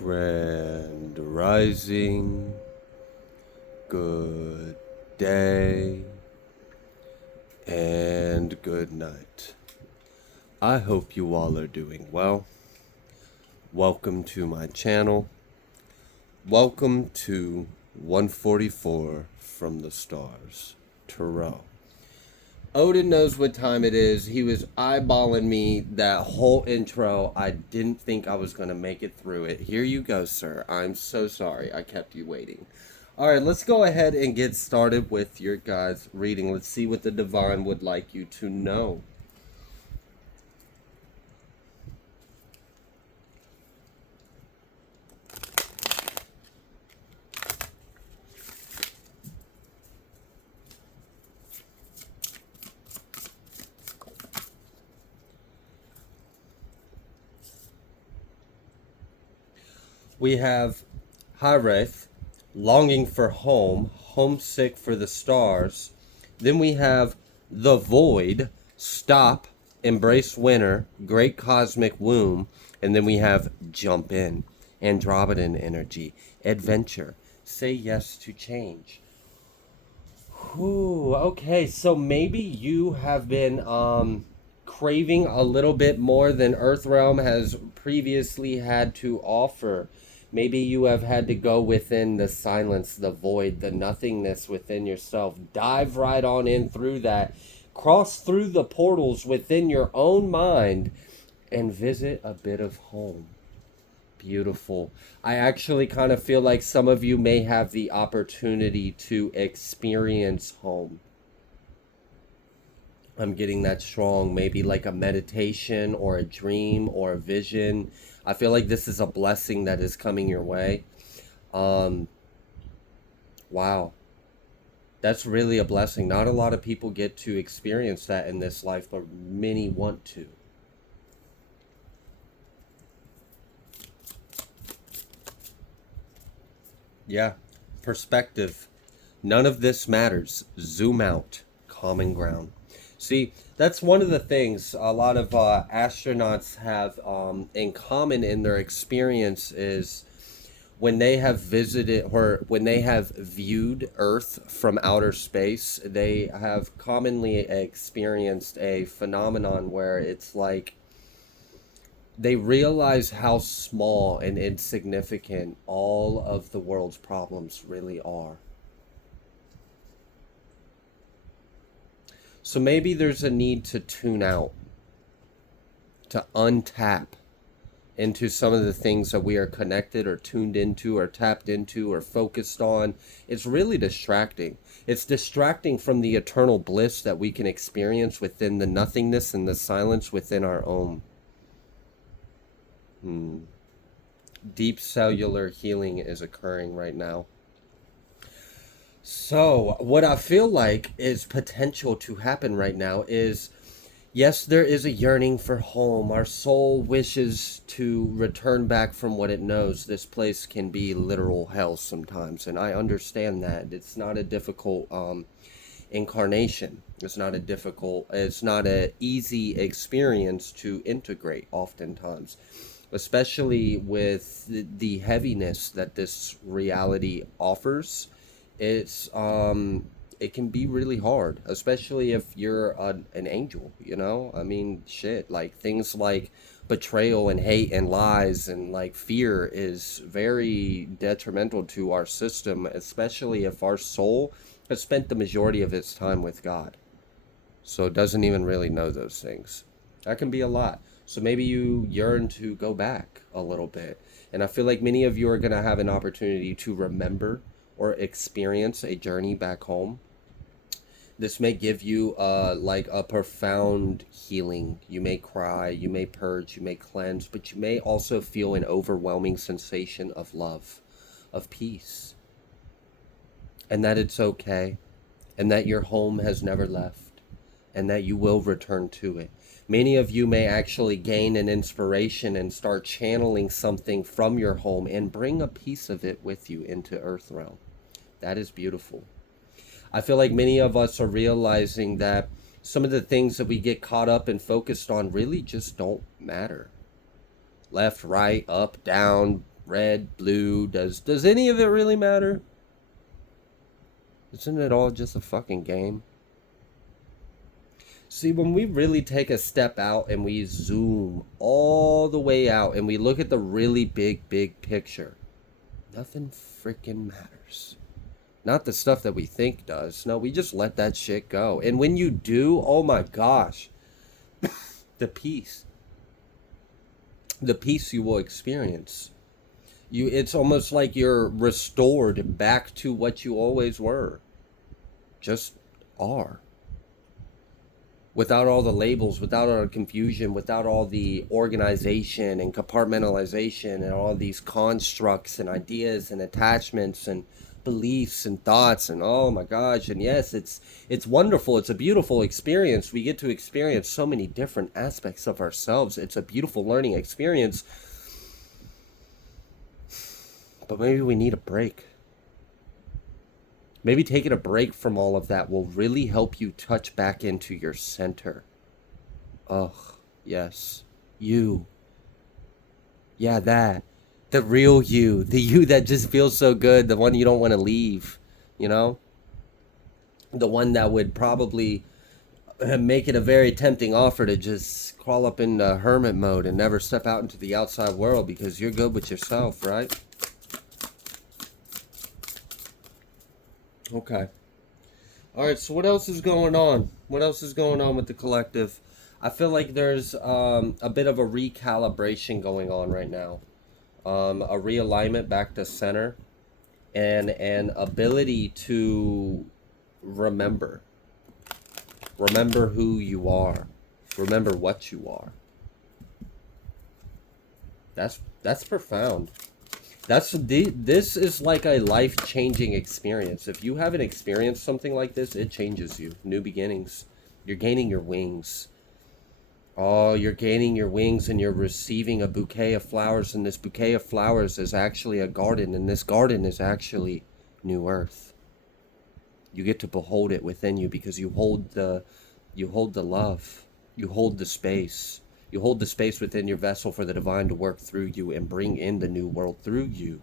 Grand Rising, good day, and good night. I hope you all are doing well. Welcome to my channel. Welcome to 144 from the stars, Tarot. Odin knows what time it is. He was eyeballing me that whole intro. I didn't think I was going to make it through it. Here you go, sir. I'm so sorry I kept you waiting. All right, let's go ahead and get started with your guys' reading. Let's see what the divine would like you to know. We have Hareth, longing for home, homesick for the stars. Then we have the void, stop, embrace winter, great cosmic womb. And then we have jump in, Andromedan energy, adventure, say yes to change. Whew, okay, so maybe you have been craving a little bit more than Earthrealm has previously had to offer. Maybe you have had to go within the silence, the void, the nothingness within yourself. Dive right on in through that. Cross through the portals within your own mind and visit a bit of home. Beautiful. I actually kind of feel like some of you may have the opportunity to experience home. I'm getting that strong, maybe like a meditation or a dream or a vision. I feel like this is a blessing that is coming your way. Wow. That's really a blessing. Not a lot of people get to experience that in this life, but many want to. Yeah, perspective. None of this matters. Zoom out. Common ground. See, that's one of the things a lot of astronauts have in common in their experience is when they have visited or when they have viewed Earth from outer space, they have commonly experienced a phenomenon where it's like they realize how small and insignificant all of the world's problems really are. So maybe there's a need to tune out, to untap into some of the things that we are connected or tuned into or tapped into or focused on. It's really distracting. It's distracting from the eternal bliss that we can experience within the nothingness and the silence within our own. Deep cellular healing is occurring right now. So, what I feel like is potential to happen right now is yes, there is a yearning for home. Our soul wishes to return back from what it knows. This place can be literal hell sometimes, and I understand that. It's not a difficult incarnation. It's not an easy experience to integrate oftentimes, especially with the heaviness that this reality offers. It can be really hard, especially if you're an angel, you know? I mean, shit, like things like betrayal and hate and lies and like fear is very detrimental to our system, especially if our soul has spent the majority of its time with God. So it doesn't even really know those things. That can be a lot. So maybe you yearn to go back a little bit. And I feel like many of you are going to have an opportunity to remember or experience a journey back home. This may give you like a profound healing. You may cry, you may purge, you may cleanse, but you may also feel an overwhelming sensation of love, of peace, and that it's okay, and that your home has never left, and that you will return to it. Many of you may actually gain an inspiration and start channeling something from your home and bring a piece of it with you into Earth Realm. That is beautiful. I feel like many of us are realizing that some of the things that we get caught up and focused on really just don't matter. Left, right, up, down, Red, blue, does any of it really matter? Isn't it all just a fucking game? See, when we really take a step out and we zoom all the way out and we look at the really big picture, nothing freaking matters. Not the stuff that we think does. No, we just let that shit go. And when you do, oh my gosh, the peace. The peace you will experience. It's almost like you're restored back to what you always were. Just are. Without all the labels, without all the confusion, without all the organization and compartmentalization and all these constructs and ideas and attachments and beliefs and thoughts, and oh my gosh, and yes, it's wonderful. It's a beautiful experience. We get to experience so many different aspects of ourselves. It's a beautiful learning experience. But maybe we need a break. Maybe taking a break from all of that will really help you touch back into your center. Ugh, yes. You. Yeah, that. The real you. The you that just feels so good. The one you don't want to leave. You know? The one that would probably make it a very tempting offer to just crawl up in hermit mode and never step out into the outside world because you're good with yourself, right? Okay. All right, so what else is going on? What else is going on with the collective? I feel like there's a bit of a recalibration going on right now. A realignment back to center and an ability to remember. Remember who you are. Remember what you are. That's profound. This is like a life-changing experience. If you haven't experienced something like this, it changes you. New beginnings. You're gaining your wings. Oh, you're gaining your wings and you're receiving a bouquet of flowers, and this bouquet of flowers is actually a garden, and this garden is actually new earth. You get to behold it within you because you hold the love. You hold the space. You hold the space within your vessel for the divine to work through you and bring in the new world through you.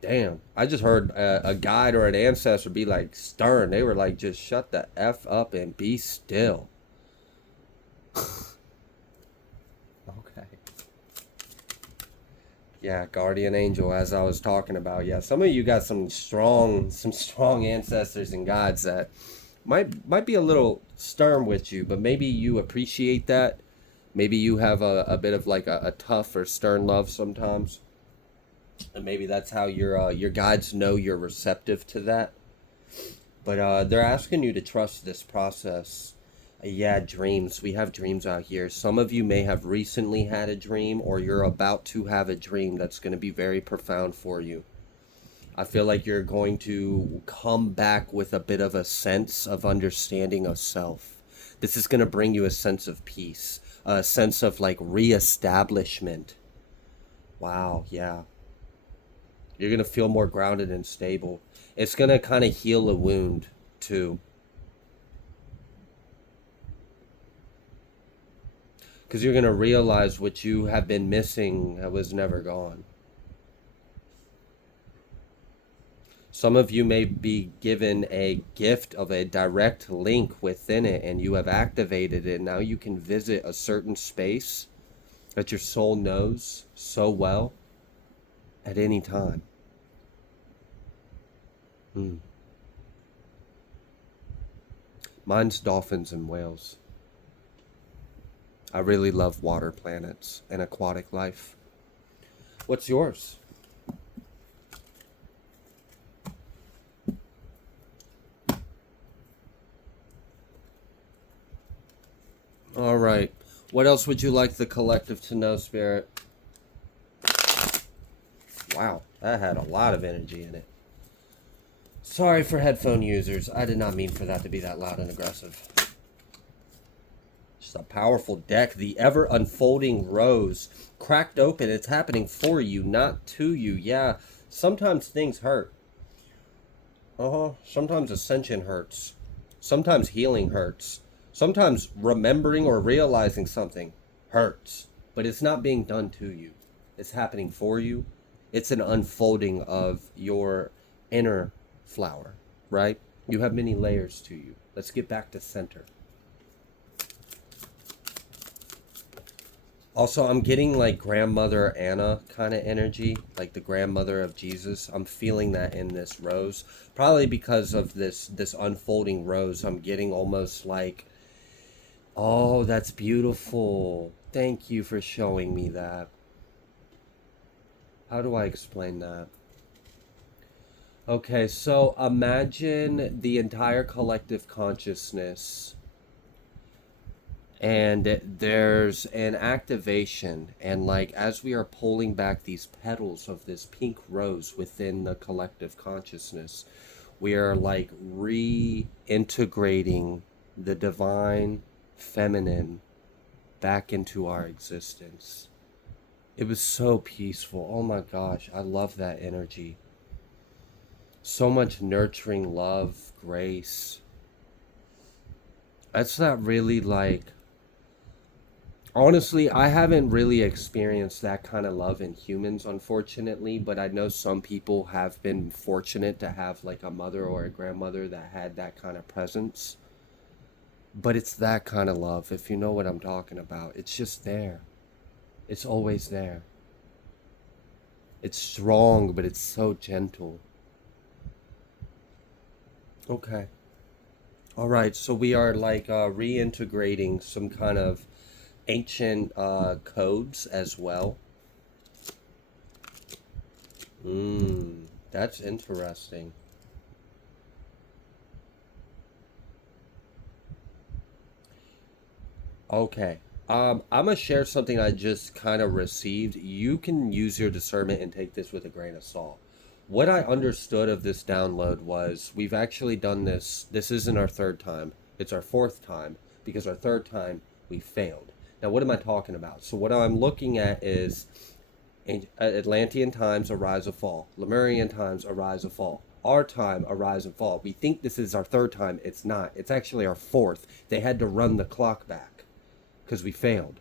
Damn, I just heard a guide or an ancestor be like stern. They were like, just shut the F up and be still. Okay. Yeah, guardian angel, as I was talking about. Yeah, some of you got some strong ancestors and guides that might be a little stern with you, but maybe you appreciate that. Maybe you have a bit of like a tough or stern love sometimes. And maybe that's how your guides know you're receptive to that. But they're asking you to trust this process. Yeah, dreams. We have dreams out here. Some of you may have recently had a dream, or you're about to have a dream that's going to be very profound for you. I feel like you're going to come back with a bit of a sense of understanding of self. This is going to bring you a sense of peace, a sense of like reestablishment. Wow, yeah. You're going to feel more grounded and stable. It's going to kind of heal a wound too. Because you're going to realize what you have been missing that was never gone. Some of you may be given a gift of a direct link within it, and you have activated it. Now you can visit a certain space that your soul knows so well at any time. Mine's dolphins and whales. I really love water planets and aquatic life. What's yours? All right. What else would you like the collective to know, Spirit? Wow, that had a lot of energy in it. Sorry for headphone users. I did not mean for that to be that loud and aggressive. Just a powerful deck. The ever unfolding rose. Cracked open. It's happening for you, not to you. Yeah, sometimes things hurt. Sometimes ascension hurts. Sometimes healing hurts. Sometimes remembering or realizing something hurts. but it's not being done to you. It's happening for you. It's an unfolding of your inner flower, right? You have many layers to you. Let's get back to center. Also, I'm getting like grandmother Anna kind of energy, like the grandmother of Jesus. I'm feeling that in this rose, probably because of this unfolding rose. I'm getting almost like, oh, that's beautiful. Thank you for showing me that. How do I explain that? Okay, so imagine the entire collective consciousness, and there's an activation, and like as we are pulling back these petals of this pink rose within the collective consciousness, we are like reintegrating the divine feminine back into our existence. It was so peaceful. Oh my gosh, I love that energy. So much nurturing love, grace. That's not really like, honestly, I haven't really experienced that kind of love in humans, unfortunately, but I know some people have been fortunate to have like a mother or a grandmother that had that kind of presence. But it's that kind of love, if you know what I'm talking about. It's just there. It's always there. It's strong, but it's so gentle. Okay. All right, so we are like reintegrating some kind of ancient codes as well. That's interesting. Okay. I'm gonna share something I just kind of received. You can use your discernment and take this with a grain of salt. What I understood of this download was we've actually done this. This isn't our third time. It's our fourth time because our third time we failed. Now, what am I talking about? So, what I'm looking at is Atlantean times, a rise or fall. Lemurian times, a rise or fall. Our time, a rise and fall. We think this is our third time. It's not. It's actually our fourth. They had to run the clock back because we failed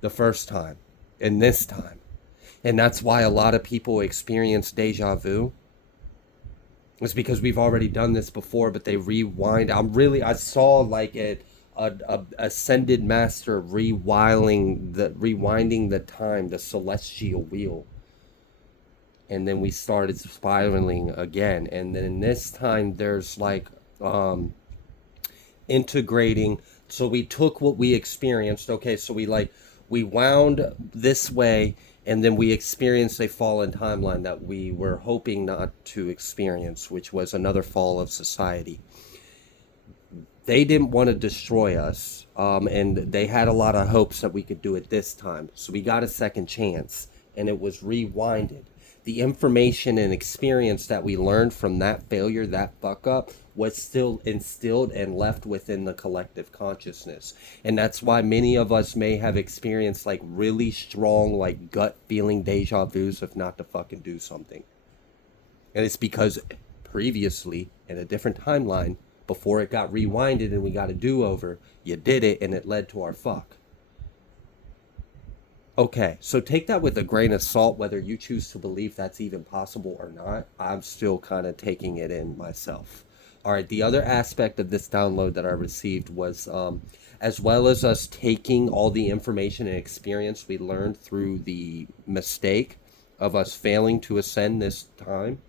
the first time and this time. And that's why a lot of people experience deja vu. It's because we've already done this before, but they rewind. I saw like a ascended master rewinding the time, the celestial wheel, and then we started spiraling again. And then this time there's like integrating. So we took what we experienced. Okay, so we wound this way, and then we experienced a fall in timeline that we were hoping not to experience, which was another fall of society. They didn't want to destroy us, and they had a lot of hopes that we could do it this time. So we got a second chance, and it was rewinded. The information and experience that we learned from that failure, that fuck up, was still instilled and left within the collective consciousness. And that's why many of us may have experienced like really strong, like gut feeling deja vus of not to fucking do something. And it's because previously, in a different timeline, before it got rewinded and we got a do-over, you did it and it led to our fuck. Okay, so take that with a grain of salt, whether you choose to believe that's even possible or not. I'm still kind of taking it in myself. All right, the other aspect of this download that I received was as well as us taking all the information and experience we learned through the mistake of us failing to ascend this time,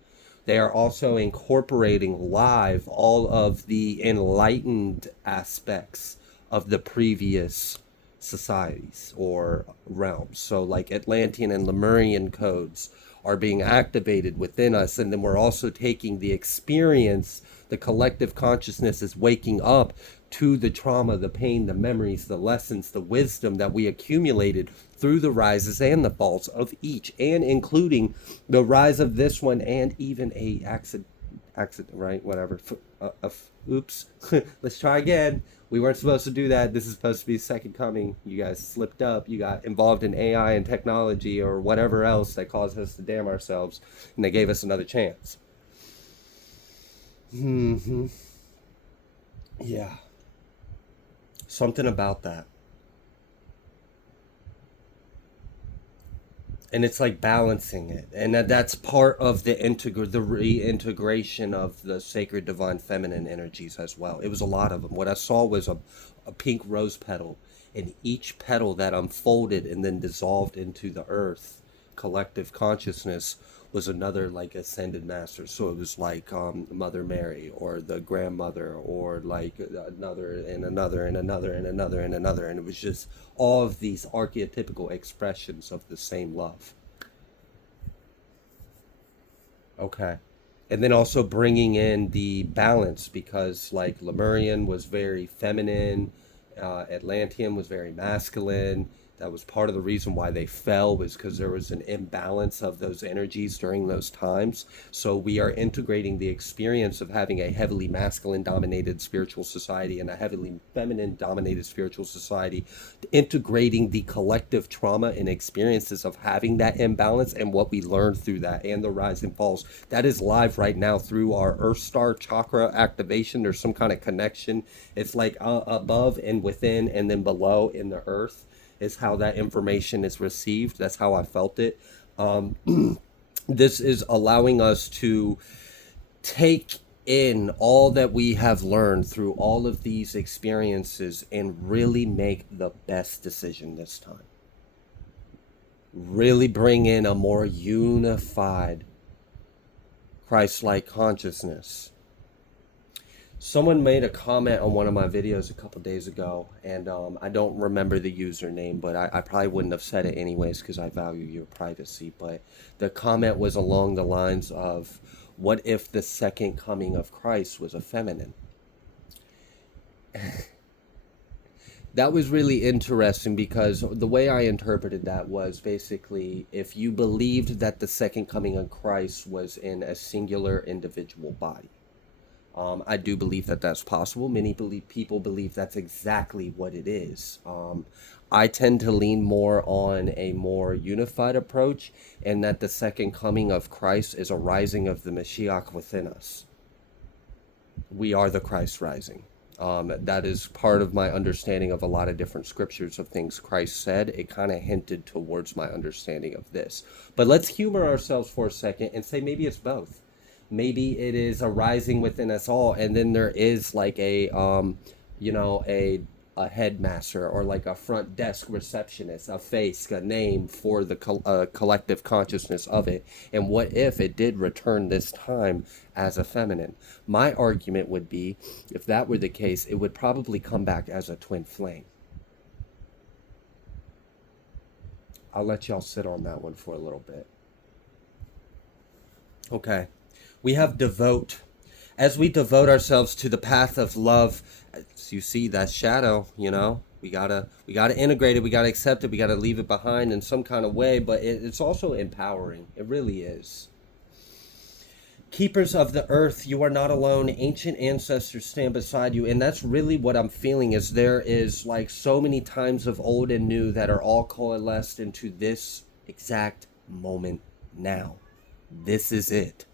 they are also incorporating live all of the enlightened aspects of the previous societies or realms. So, like Atlantean and Lemurian codes are being activated within us, and then we're also taking the experience, the collective consciousness is waking up to the trauma, the pain, the memories, the lessons, the wisdom that we accumulated through the rises and the falls of each, and including the rise of this one, and even a accident, right? Whatever. Oops. Let's try again. We weren't supposed to do that. This is supposed to be second coming. You guys slipped up. You got involved in AI and technology or whatever else that caused us to damn ourselves, and they gave us another chance. Yeah. Something about that. And it's like balancing it, and that's part of the reintegration of the sacred divine feminine energies as well. It was a lot of them. What I saw was a pink rose petal, and each petal that unfolded and then dissolved into the earth collective consciousness was another like ascended master. So it was like Mother Mary or the grandmother, or like another and another and another and another and another, and it was just all of these archetypical expressions of the same love. Okay. And then also bringing in the balance, because like Lemurian was very feminine, Atlantean was very masculine. That was part of the reason why they fell, was because there was an imbalance of those energies during those times. So we are integrating the experience of having a heavily masculine dominated spiritual society and a heavily feminine dominated spiritual society, integrating the collective trauma and experiences of having that imbalance and what we learned through that, and the rise and falls. That is live right now through our Earth Star chakra activation. There's some kind of connection. It's like above and within, and then below in the earth is how that information is received. That's how I felt it. Um, this is allowing us to take in all that we have learned through all of these experiences and really make the best decision this time. Really bring in a more unified Christ-like consciousness. Someone made a comment on one of my videos a couple days ago, and I don't remember the username, but I probably wouldn't have said it anyways because I value your privacy. But the comment was along the lines of, what if the second coming of Christ was a feminine? That was really interesting, because the way I interpreted that was basically, if you believed that the second coming of Christ was in a singular individual body. I do believe that that's possible. Many people believe that's exactly what it is. I tend to lean more on a more unified approach, and that the second coming of Christ is a rising of the Mashiach within us. We are the Christ rising. That is part of my understanding of a lot of different scriptures of things Christ said. It kind of hinted towards my understanding of this. But let's humor ourselves for a second and say maybe it's both. Maybe it is a rising within us all, and then there is like a a headmaster, or like a front desk receptionist, a face, a name for the collective consciousness of it. And what if it did return this time as a feminine? My argument would be, if that were the case, it would probably come back as a twin flame. I'll let y'all sit on that one for a little bit. Okay. We have devote. As we devote ourselves to the path of love, as you see that shadow, we gotta integrate it, we gotta accept it, we gotta leave it behind in some kind of way, but it's also empowering. It really is. Keepers of the earth, you are not alone. Ancient ancestors stand beside you. And that's really what I'm feeling, is there is like so many times of old and new that are all coalesced into this exact moment now. This is it.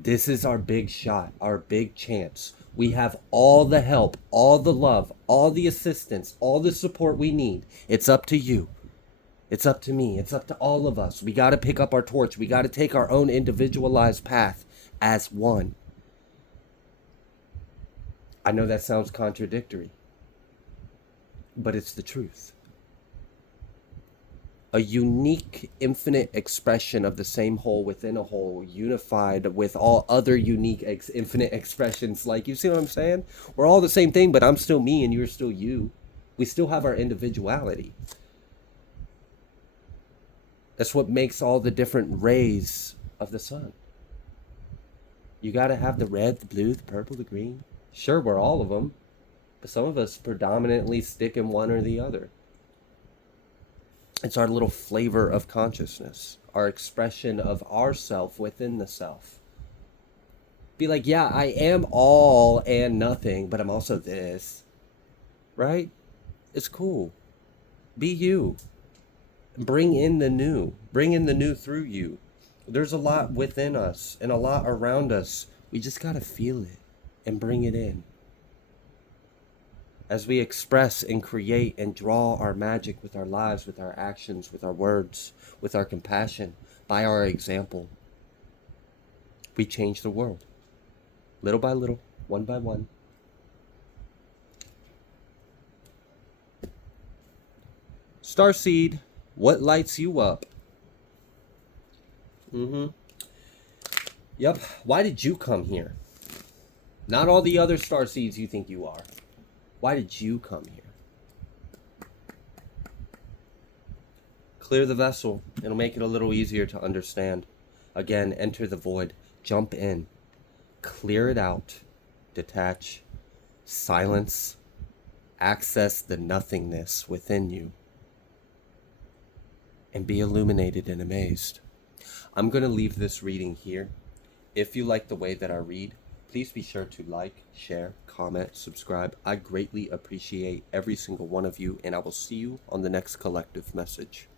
This is our big shot, our big chance. We have all the help, all the love, all the assistance, all the support we need. It's up to you. It's up to me. It's up to all of us. We got to pick up our torch. We got to take our own individualized path as one. I know that sounds contradictory, but it's the truth. A unique, infinite expression of the same whole within a whole, unified with all other unique, infinite expressions. Like, you see what I'm saying? We're all the same thing, but I'm still me and you're still you. We still have our individuality. That's what makes all the different rays of the sun. You got to have the red, the blue, the purple, the green. Sure, we're all of them, but some of us predominantly stick in one or the other. It's our little flavor of consciousness, our expression of ourself within the self. Be like, yeah, I am all and nothing, but I'm also this, right? It's cool. Be you. Bring in the new. Bring in the new through you. There's a lot within us and a lot around us. We just got to feel it and bring it in. as we express and create and draw our magic with our lives, with our actions, with our words, with our compassion, by our example, we change the world. Little by little, one by one. Starseed, what lights you up? Yep. Why did you come here? Not all the other starseeds you think you are. Why did you come here? Clear the vessel. It'll make it a little easier to understand. Again, enter the void. Jump in. Clear it out. Detach. Silence. Access the nothingness within you. And be illuminated and amazed. I'm going to leave this reading here. If you like the way that I read, please be sure to like, share, comment, subscribe. I greatly appreciate every single one of you, and I will see you on the next collective message.